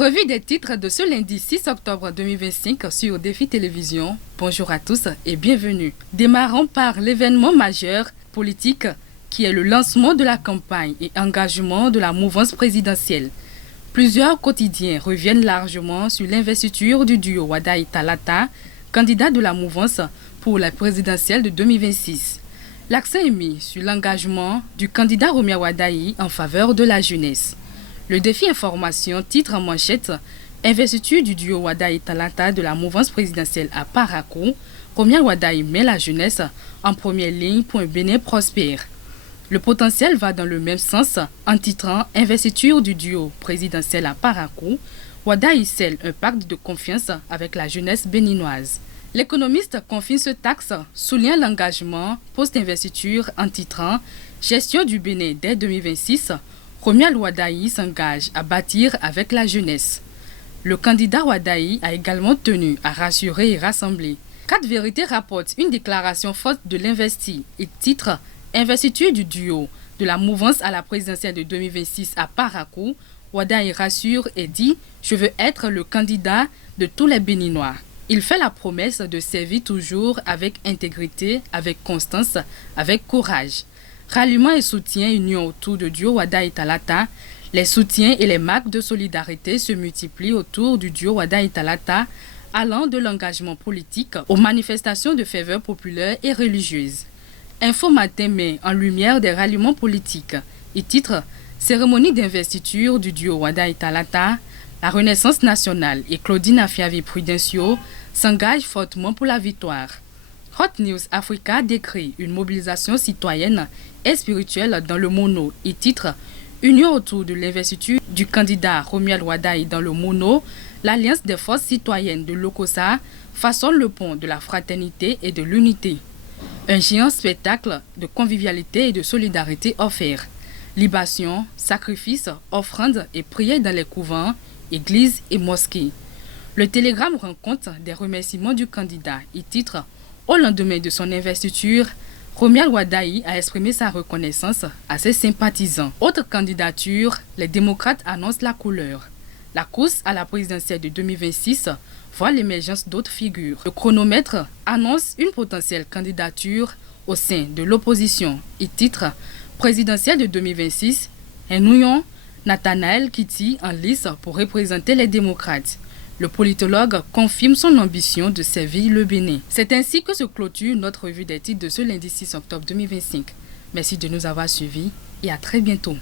Revue des titres de ce lundi 6 octobre 2025 sur Défi Télévision. Bonjour à tous et bienvenue. Démarrons par l'événement majeur politique qui est le lancement de la campagne et engagement de la mouvance présidentielle. Plusieurs quotidiens reviennent largement sur l'investiture du duo Wadayi Talata, candidat de la mouvance pour la présidentielle de 2026. L'accent est mis sur l'engagement du candidat Romia Wadayi en faveur de la jeunesse. Le défi information titre en manchette « Investiture du duo Wadayi Talata de la mouvance présidentielle à Parakou, Romia Wadayi met la jeunesse en première ligne pour un Bénin prospère ». Le potentiel va dans le même sens en titrant « Investiture du duo présidentiel à Parakou, Wadayi scelle un pacte de confiance avec la jeunesse béninoise ». L'économiste confie ce taxe, souligne l'engagement post-investiture en titrant « Gestion du Bénin dès 2026 ». Romia Wadayi s'engage à bâtir avec la jeunesse. Le candidat Wadayi a également tenu à rassurer et rassembler. 4 vérités rapporte une déclaration forte de l'investi et titre « Investiture du duo de la mouvance à la présidentielle de 2026 à Parakou ». Wadayi rassure et dit « Je veux être le candidat de tous les Béninois ». Il fait la promesse de servir toujours avec intégrité, avec constance, avec courage. Ralliement et soutien union autour de duo Wadayi Talata. Les soutiens et les marques de solidarité se multiplient autour du duo Wadayi Talata, allant de l'engagement politique aux manifestations de ferveur populaire et religieuse. Info Matin met en lumière des ralliements politiques et titre « Cérémonie d'investiture du duo Wadayi Talata ». La Renaissance nationale et Claudine Afiavi Prudencio s'engagent fortement pour la victoire. Hot News Africa décrit une mobilisation citoyenne et spirituelle dans le Mono et titre « Union autour de l'investiture du candidat Romia Wadayi dans le Mono, l'Alliance des forces citoyennes de l'Okosa façonne le pont de la fraternité et de l'unité. Un géant spectacle de convivialité et de solidarité offert. Libations, sacrifices, offrandes et prières dans les couvents, églises et mosquées. Le télégramme rend compte des remerciements du candidat et titre « Au lendemain de son investiture, Romia Wadayi a exprimé sa reconnaissance à ses sympathisants. Autre candidature, les démocrates annoncent la couleur. La course à la présidentielle de 2026 voit l'émergence d'autres figures. Le chronomètre annonce une potentielle candidature au sein de l'opposition et titre « Présidentielle de 2026, Henouyon Nathanaël Kitty en lice pour représenter les démocrates ». Le politologue confirme son ambition de servir le Bénin. C'est ainsi que se clôture notre revue des titres de ce lundi 6 octobre 2025. Merci de nous avoir suivis et à très bientôt.